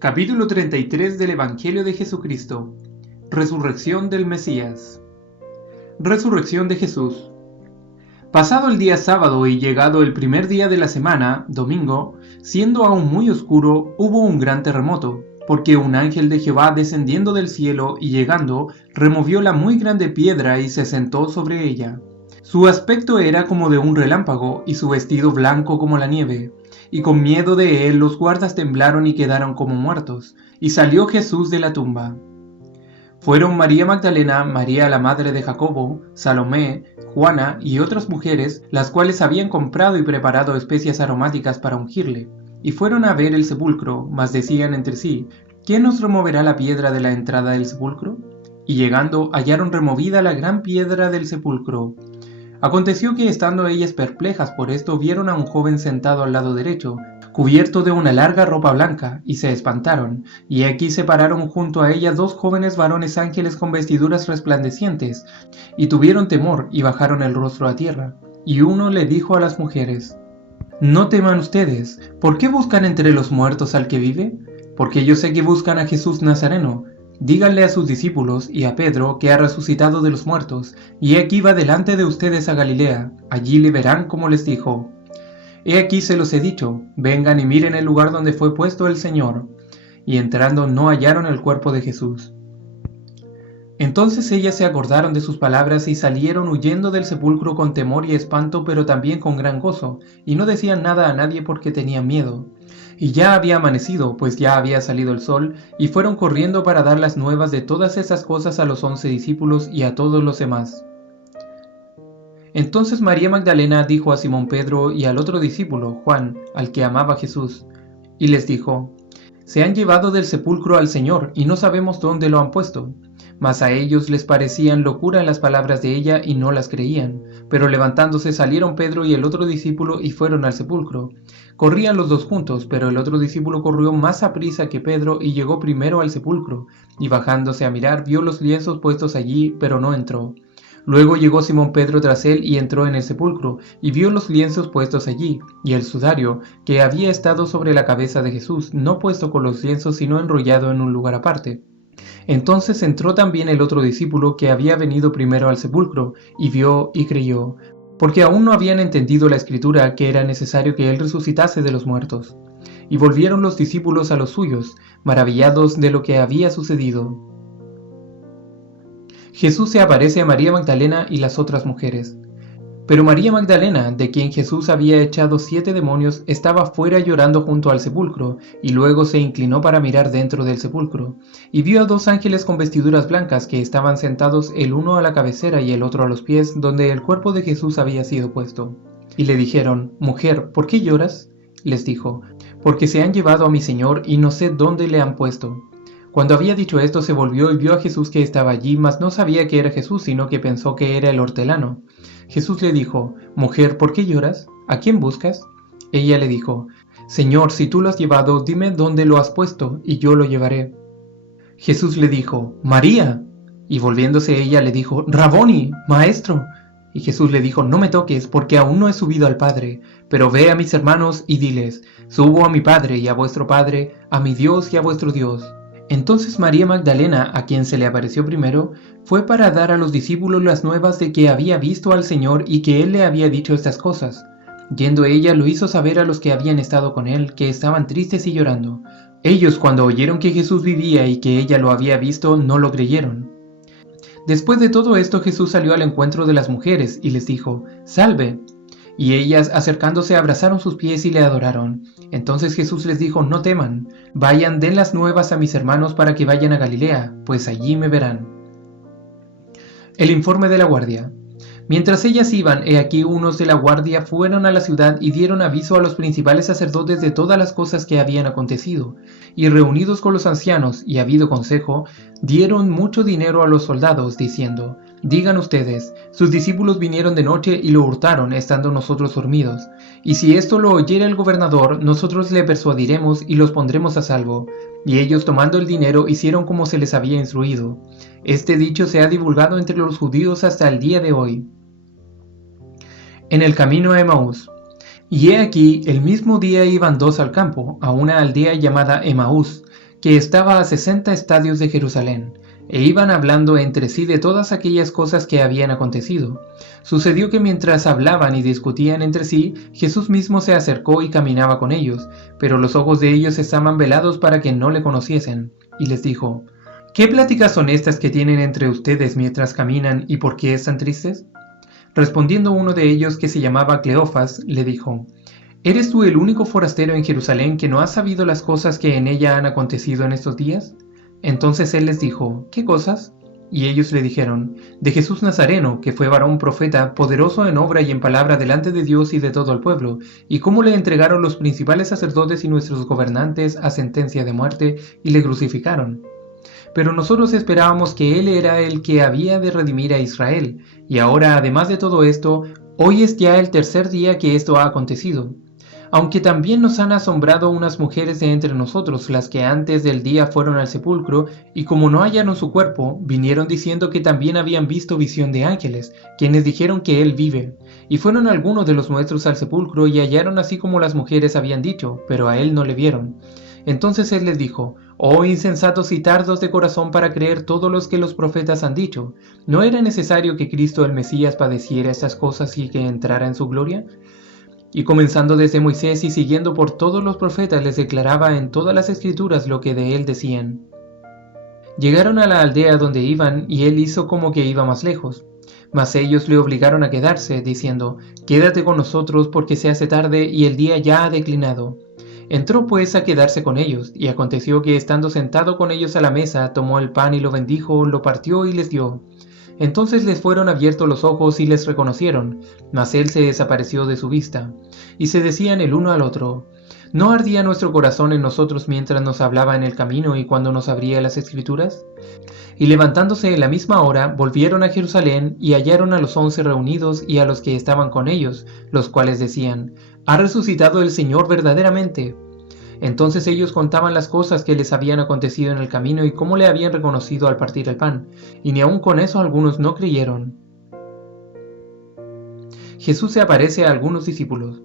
Capítulo 33 del Evangelio de Jesucristo. Resurrección del Mesías. Resurrección de Jesús. Pasado el día sábado y llegado el primer día de la semana, domingo, siendo aún muy oscuro, hubo un gran terremoto, porque un ángel de Jehová descendiendo del cielo y llegando, removió la muy grande piedra y se sentó sobre ella. Su aspecto era como de un relámpago, y su vestido blanco como la nieve. Y con miedo de él los guardas temblaron y quedaron como muertos. Y salió Jesús de la tumba. Fueron María Magdalena, María la madre de Jacobo, Salomé, Juana y otras mujeres, las cuales habían comprado y preparado especias aromáticas para ungirle. Y fueron a ver el sepulcro, mas decían entre sí: ¿Quién nos removerá la piedra de la entrada del sepulcro? Y llegando hallaron removida la gran piedra del sepulcro. Aconteció que estando ellas perplejas por esto, vieron a un joven sentado al lado derecho, cubierto de una larga ropa blanca, y se espantaron. Y aquí se pararon junto a ella dos jóvenes varones ángeles con vestiduras resplandecientes, y tuvieron temor y bajaron el rostro a tierra. Y uno le dijo a las mujeres: No teman ustedes, ¿por qué buscan entre los muertos al que vive? Porque yo sé que buscan a Jesús Nazareno. Díganle a sus discípulos y a Pedro que ha resucitado de los muertos, y aquí va delante de ustedes a Galilea, allí le verán como les dijo. He aquí se los he dicho, vengan y miren el lugar donde fue puesto el Señor. Y entrando no hallaron el cuerpo de Jesús. Entonces ellas se acordaron de sus palabras y salieron huyendo del sepulcro con temor y espanto, pero también con gran gozo, y no decían nada a nadie porque tenían miedo. Y ya había amanecido, pues ya había salido el sol, y fueron corriendo para dar las nuevas de todas esas cosas a los 11 discípulos y a todos los demás. Entonces María Magdalena dijo a Simón Pedro y al otro discípulo, Juan, al que amaba Jesús, y les dijo: Se han llevado del sepulcro al Señor, y no sabemos dónde lo han puesto. Mas a ellos les parecían locura las palabras de ella y no las creían. Pero levantándose salieron Pedro y el otro discípulo y fueron al sepulcro. Corrían los dos juntos, pero el otro discípulo corrió más aprisa que Pedro y llegó primero al sepulcro, y bajándose a mirar vio los lienzos puestos allí, pero no entró. Luego llegó Simón Pedro tras él y entró en el sepulcro, y vio los lienzos puestos allí, y el sudario, que había estado sobre la cabeza de Jesús, no puesto con los lienzos, sino enrollado en un lugar aparte. Entonces entró también el otro discípulo que había venido primero al sepulcro, y vio y creyó, porque aún no habían entendido la escritura que era necesario que él resucitase de los muertos. Y volvieron los discípulos a los suyos, maravillados de lo que había sucedido. Jesús se aparece a María Magdalena y las otras mujeres. Pero María Magdalena, de quien Jesús había echado 7 demonios, estaba fuera llorando junto al sepulcro, y luego se inclinó para mirar dentro del sepulcro, y vio a 2 ángeles con vestiduras blancas que estaban sentados el uno a la cabecera y el otro a los pies, donde el cuerpo de Jesús había sido puesto. Y le dijeron: Mujer, ¿por qué lloras? Les dijo: Porque se han llevado a mi Señor y no sé dónde le han puesto. Cuando había dicho esto se volvió y vio a Jesús que estaba allí, mas no sabía que era Jesús, sino que pensó que era el hortelano. Jesús le dijo: Mujer, ¿por qué lloras? ¿A quién buscas? Ella le dijo: Señor, si tú lo has llevado, dime dónde lo has puesto, y yo lo llevaré. Jesús le dijo: María. Y volviéndose ella le dijo: Raboni, maestro. Y Jesús le dijo: No me toques, porque aún no he subido al Padre, pero ve a mis hermanos y diles: Subo a mi Padre y a vuestro Padre, a mi Dios y a vuestro Dios. Entonces María Magdalena, a quien se le apareció primero, fue para dar a los discípulos las nuevas de que había visto al Señor y que él le había dicho estas cosas. Yendo ella lo hizo saber a los que habían estado con él, que estaban tristes y llorando. Ellos, cuando oyeron que Jesús vivía y que ella lo había visto, no lo creyeron. Después de todo esto, Jesús salió al encuentro de las mujeres y les dijo: Salve. Y ellas, acercándose, abrazaron sus pies y le adoraron. Entonces Jesús les dijo: No teman, vayan, den las nuevas a mis hermanos para que vayan a Galilea, pues allí me verán. El informe de la guardia. Mientras ellas iban, he aquí unos de la guardia fueron a la ciudad y dieron aviso a los principales sacerdotes de todas las cosas que habían acontecido, y reunidos con los ancianos y habido consejo, dieron mucho dinero a los soldados, diciendo: Digan ustedes, sus discípulos vinieron de noche y lo hurtaron, estando nosotros dormidos. Y si esto lo oyera el gobernador, nosotros le persuadiremos y los pondremos a salvo. Y ellos, tomando el dinero, hicieron como se les había instruido. Este dicho se ha divulgado entre los judíos hasta el día de hoy. En el camino a Emaús. Y he aquí, el mismo día iban 2 al campo, a una aldea llamada Emaús, que estaba a 60 estadios de Jerusalén, e iban hablando entre sí de todas aquellas cosas que habían acontecido. Sucedió que mientras hablaban y discutían entre sí, Jesús mismo se acercó y caminaba con ellos, pero los ojos de ellos estaban velados para que no le conociesen, y les dijo: ¿Qué pláticas son estas que tienen entre ustedes mientras caminan, y por qué están tristes? Respondiendo uno de ellos, que se llamaba Cleofas, le dijo: ¿Eres tú el único forastero en Jerusalén que no has sabido las cosas que en ella han acontecido en estos días? Entonces él les dijo: ¿Qué cosas? Y ellos le dijeron: de Jesús Nazareno, que fue varón profeta, poderoso en obra y en palabra delante de Dios y de todo el pueblo, y cómo le entregaron los principales sacerdotes y nuestros gobernantes a sentencia de muerte, y le crucificaron. Pero nosotros esperábamos que él era el que había de redimir a Israel, y ahora, además de todo esto, hoy es ya el tercer día que esto ha acontecido. Aunque también nos han asombrado unas mujeres de entre nosotros, las que antes del día fueron al sepulcro, y como no hallaron su cuerpo, vinieron diciendo que también habían visto visión de ángeles, quienes dijeron que él vive. Y fueron algunos de los nuestros al sepulcro y hallaron así como las mujeres habían dicho, pero a él no le vieron. Entonces él les dijo: Oh insensatos y tardos de corazón para creer todo lo que los profetas han dicho. ¿No era necesario que Cristo el Mesías padeciera estas cosas y que entrara en su gloria? Y comenzando desde Moisés y siguiendo por todos los profetas, les declaraba en todas las escrituras lo que de él decían. Llegaron a la aldea donde iban, y él hizo como que iba más lejos. Mas ellos le obligaron a quedarse, diciendo: Quédate con nosotros, porque se hace tarde y el día ya ha declinado. Entró pues a quedarse con ellos, y aconteció que estando sentado con ellos a la mesa, tomó el pan y lo bendijo, lo partió y les dio. Entonces les fueron abiertos los ojos y les reconocieron, mas él se desapareció de su vista. Y se decían el uno al otro: ¿No ardía nuestro corazón en nosotros mientras nos hablaba en el camino y cuando nos abría las escrituras? Y levantándose en la misma hora, volvieron a Jerusalén y hallaron a los 11 reunidos y a los que estaban con ellos, los cuales decían: ¿Ha resucitado el Señor verdaderamente? Entonces ellos contaban las cosas que les habían acontecido en el camino y cómo le habían reconocido al partir el pan, y ni aun con eso algunos no creyeron. Jesús se aparece a algunos discípulos.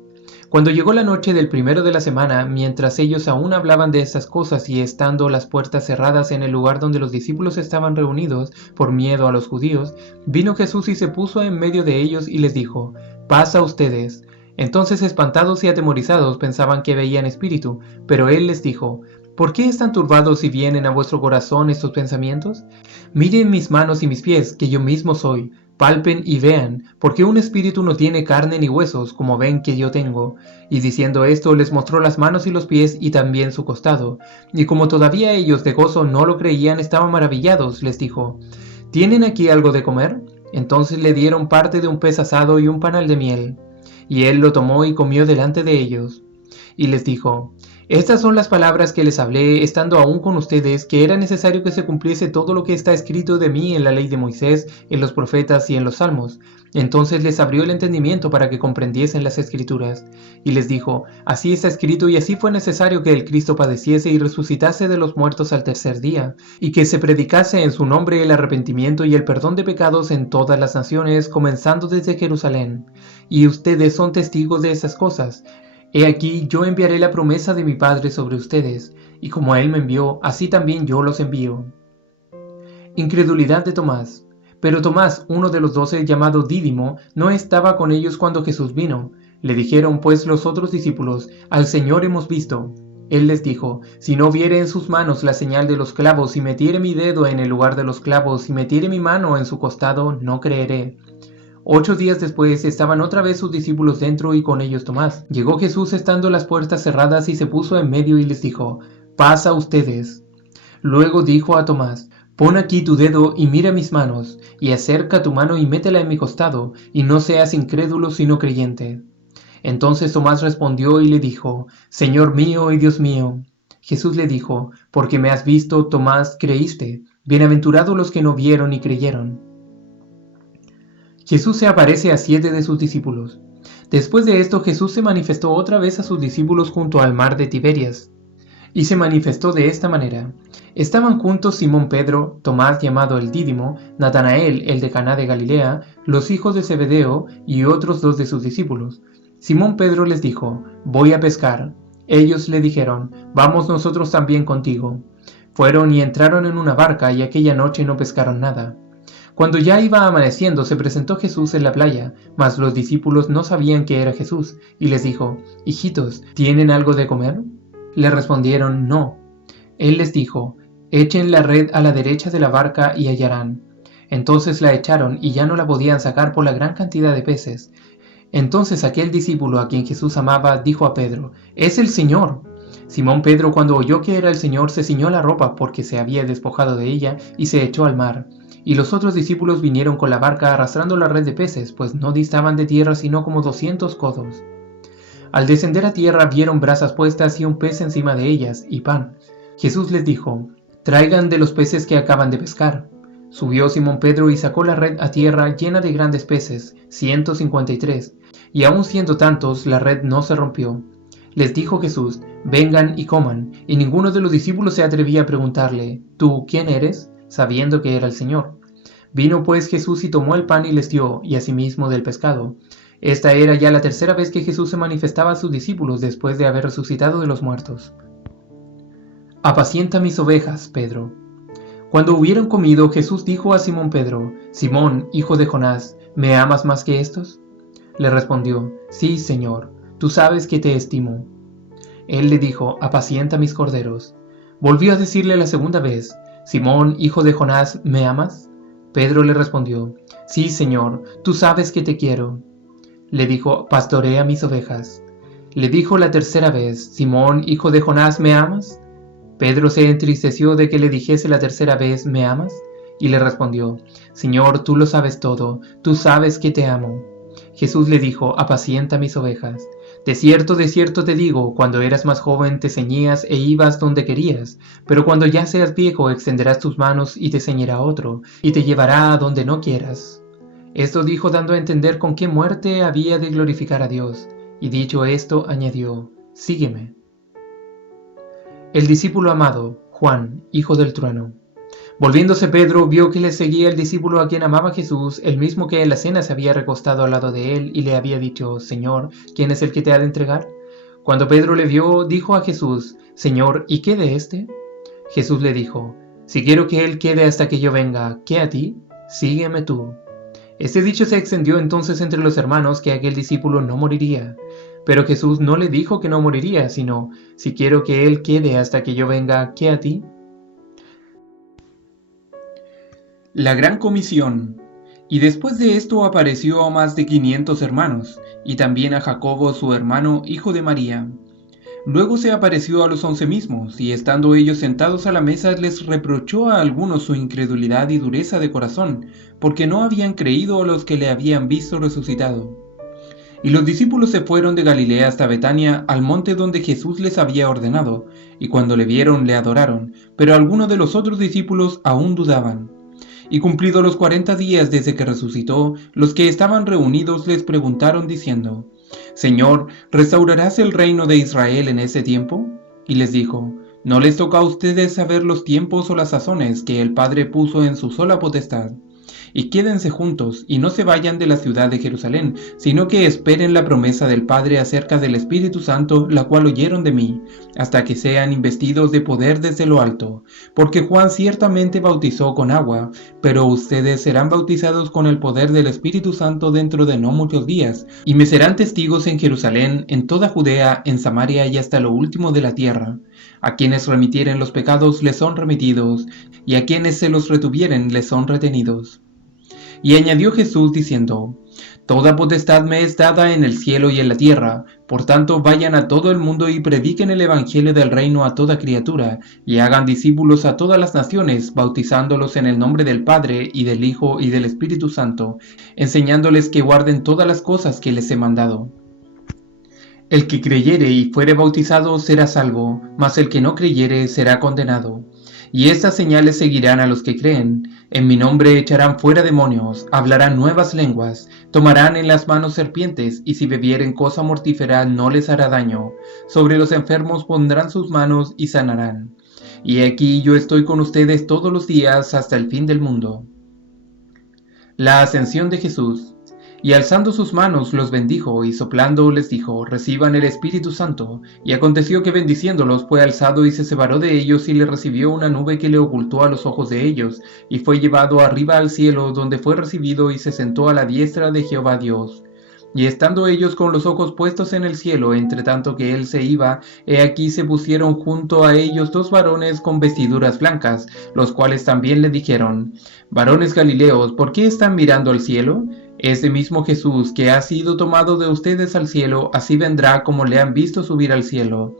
Cuando llegó la noche del primero de la semana, mientras ellos aún hablaban de estas cosas y estando las puertas cerradas en el lugar donde los discípulos estaban reunidos por miedo a los judíos, vino Jesús y se puso en medio de ellos y les dijo: Paz a ustedes. Entonces, espantados y atemorizados, pensaban que veían espíritu, pero él les dijo: ¿Por qué están turbados y vienen a vuestro corazón estos pensamientos? Miren mis manos y mis pies, que yo mismo soy. Palpen y vean, porque un espíritu no tiene carne ni huesos, como ven que yo tengo. Y diciendo esto, les mostró las manos y los pies y también su costado. Y como todavía ellos de gozo no lo creían, estaban maravillados, les dijo: ¿Tienen aquí algo de comer? Entonces le dieron parte de un pez asado y un panal de miel. Y él lo tomó y comió delante de ellos. Y les dijo: Estas son las palabras que les hablé estando aún con ustedes, que era necesario que se cumpliese todo lo que está escrito de mí en la ley de Moisés, en los profetas y en los salmos. Entonces les abrió el entendimiento para que comprendiesen las escrituras. Y les dijo: Así está escrito, y así fue necesario que el Cristo padeciese y resucitase de los muertos al tercer día, y que se predicase en su nombre el arrepentimiento y el perdón de pecados en todas las naciones, comenzando desde Jerusalén. Y ustedes son testigos de esas cosas. He aquí, yo enviaré la promesa de mi Padre sobre ustedes, y como Él me envió, así también yo los envío. Incredulidad de Tomás. Pero Tomás, uno de los 12, llamado Dídimo, no estaba con ellos cuando Jesús vino. Le dijeron pues los otros discípulos: Al Señor hemos visto. Él les dijo: Si no viere en sus manos la señal de los clavos, y metiere mi dedo en el lugar de los clavos, y metiere mi mano en su costado, no creeré. 8 días después estaban otra vez sus discípulos dentro y con ellos Tomás. Llegó Jesús estando las puertas cerradas y se puso en medio y les dijo: Paz a ustedes. Luego dijo a Tomás: Pon aquí tu dedo y mira mis manos, y acerca tu mano y métela en mi costado, y no seas incrédulo sino creyente. Entonces Tomás respondió y le dijo: Señor mío y Dios mío. Jesús le dijo: Porque me has visto, Tomás, creíste. Bienaventurados los que no vieron y creyeron. Jesús se aparece a 7 de sus discípulos. Después de esto, Jesús se manifestó otra vez a sus discípulos junto al mar de Tiberias. Y se manifestó de esta manera. Estaban juntos Simón Pedro, Tomás llamado el Dídimo, Natanael el de Caná de Galilea, los hijos de Zebedeo y otros 2 de sus discípulos. Simón Pedro les dijo: Voy a pescar. Ellos le dijeron: Vamos nosotros también contigo. Fueron y entraron en una barca, y aquella noche no pescaron nada. Cuando ya iba amaneciendo, se presentó Jesús en la playa, mas los discípulos no sabían que era Jesús, y les dijo: Hijitos, ¿tienen algo de comer? Le respondieron: No. Él les dijo: Echen la red a la derecha de la barca y hallarán. Entonces la echaron, y ya no la podían sacar por la gran cantidad de peces. Entonces aquel discípulo a quien Jesús amaba dijo a Pedro: ¡Es el Señor! Simón Pedro, cuando oyó que era el Señor, se ciñó la ropa porque se había despojado de ella y se echó al mar. Y los otros discípulos vinieron con la barca arrastrando la red de peces, pues no distaban de tierra sino como 200 codos. Al descender a tierra vieron brasas puestas y un pez encima de ellas, y pan. Jesús les dijo: Traigan de los peces que acaban de pescar. Subió Simón Pedro y sacó la red a tierra llena de grandes peces, 153, y aun siendo tantos, la red no se rompió. Les dijo Jesús: Vengan y coman, y ninguno de los discípulos se atrevía a preguntarle: ¿Tú quién eres?, sabiendo que era el Señor. Vino pues Jesús y tomó el pan y les dio, y asimismo del pescado. Esta era ya la tercera vez que Jesús se manifestaba a sus discípulos después de haber resucitado de los muertos. Apacienta mis ovejas, Pedro. Cuando hubieron comido, Jesús dijo a Simón Pedro: Simón, hijo de Jonás, ¿me amas más que estos? Le respondió: Sí, Señor, tú sabes que te estimo. Él le dijo: Apacienta mis corderos. Volvió a decirle la segunda vez: Simón, hijo de Jonás, ¿me amas? Pedro le respondió: Sí, Señor, tú sabes que te quiero. Le dijo: Pastorea mis ovejas. Le dijo la tercera vez: Simón, hijo de Jonás, ¿me amas? Pedro se entristeció de que le dijese la tercera vez: ¿Me amas? Y le respondió: Señor, tú lo sabes todo, tú sabes que te amo. Jesús le dijo: Apacienta mis ovejas. De cierto te digo, cuando eras más joven te ceñías e ibas donde querías, pero cuando ya seas viejo extenderás tus manos y te ceñirá otro, y te llevará a donde no quieras. Esto dijo dando a entender con qué muerte había de glorificar a Dios, y dicho esto añadió: Sígueme. El discípulo amado, Juan, hijo del trueno. Volviéndose Pedro, vio que le seguía el discípulo a quien amaba Jesús, el mismo que en la cena se había recostado al lado de él y le había dicho: Señor, ¿quién es el que te ha de entregar? Cuando Pedro le vio, dijo a Jesús: Señor, ¿y qué de éste? Jesús le dijo: Si quiero que él quede hasta que yo venga, ¿qué a ti? Sígueme tú. Este dicho se extendió entonces entre los hermanos que aquel discípulo no moriría. Pero Jesús no le dijo que no moriría, sino: Si quiero que él quede hasta que yo venga, ¿qué a ti? La Gran Comisión. Y después de esto apareció a más de 500 hermanos, y también a Jacobo su hermano, hijo de María. Luego se apareció a los 11 mismos, y estando ellos sentados a la mesa les reprochó a algunos su incredulidad y dureza de corazón, porque no habían creído a los que le habían visto resucitado. Y los discípulos se fueron de Galilea hasta Betania, al monte donde Jesús les había ordenado, y cuando le vieron le adoraron, pero algunos de los otros discípulos aún dudaban. Y cumplidos los 40 días desde que resucitó, los que estaban reunidos les preguntaron diciendo: Señor, ¿restaurarás el reino de Israel en ese tiempo? Y les dijo: No les toca a ustedes saber los tiempos o las sazones que el Padre puso en su sola potestad. Y quédense juntos, y no se vayan de la ciudad de Jerusalén, sino que esperen la promesa del Padre acerca del Espíritu Santo, la cual oyeron de mí, hasta que sean investidos de poder desde lo alto. Porque Juan ciertamente bautizó con agua, pero ustedes serán bautizados con el poder del Espíritu Santo dentro de no muchos días, y me serán testigos en Jerusalén, en toda Judea, en Samaria y hasta lo último de la tierra. A quienes remitieren los pecados les son remitidos, y a quienes se los retuvieren les son retenidos. Y añadió Jesús diciendo: Toda potestad me es dada en el cielo y en la tierra, por tanto vayan a todo el mundo y prediquen el evangelio del reino a toda criatura, y hagan discípulos a todas las naciones, bautizándolos en el nombre del Padre, y del Hijo, y del Espíritu Santo, enseñándoles que guarden todas las cosas que les he mandado. El que creyere y fuere bautizado será salvo, mas el que no creyere será condenado. Y estas señales seguirán a los que creen: en mi nombre echarán fuera demonios, hablarán nuevas lenguas, tomarán en las manos serpientes, y si bebieren cosa mortífera no les hará daño. Sobre los enfermos pondrán sus manos y sanarán. Y aquí yo estoy con ustedes todos los días hasta el fin del mundo. La ascensión de Jesús. Y alzando sus manos los bendijo, y soplando les dijo, reciban el Espíritu Santo. Y aconteció que bendiciéndolos fue alzado y se separó de ellos, y le recibió una nube que le ocultó a los ojos de ellos, y fue llevado arriba al cielo, donde fue recibido y se sentó a la diestra de Jehová Dios. Y estando ellos con los ojos puestos en el cielo, entre tanto que él se iba, he aquí se pusieron junto a ellos dos varones con vestiduras blancas, los cuales también le dijeron, varones Galileos, ¿por qué están mirando al cielo? Ese mismo Jesús que ha sido tomado de ustedes al cielo, así vendrá como le han visto subir al cielo.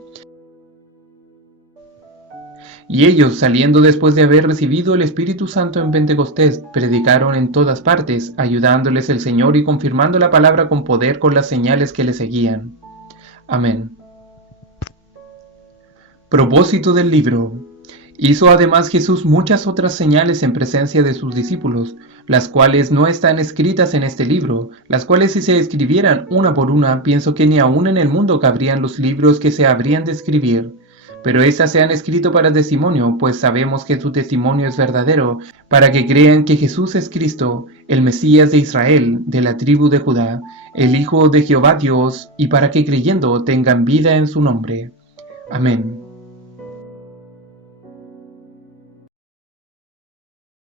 Y ellos, saliendo después de haber recibido el Espíritu Santo en Pentecostés, predicaron en todas partes, ayudándoles el Señor y confirmando la palabra con poder con las señales que le seguían. Amén. Propósito del libro. Hizo además Jesús muchas otras señales en presencia de sus discípulos, las cuales no están escritas en este libro, las cuales si se escribieran una por una, pienso que ni aun en el mundo cabrían los libros que se habrían de escribir. Pero estas se han escrito para testimonio, pues sabemos que su testimonio es verdadero, para que crean que Jesús es Cristo, el Mesías de Israel, de la tribu de Judá, el Hijo de Jehová Dios, y para que creyendo tengan vida en su nombre. Amén.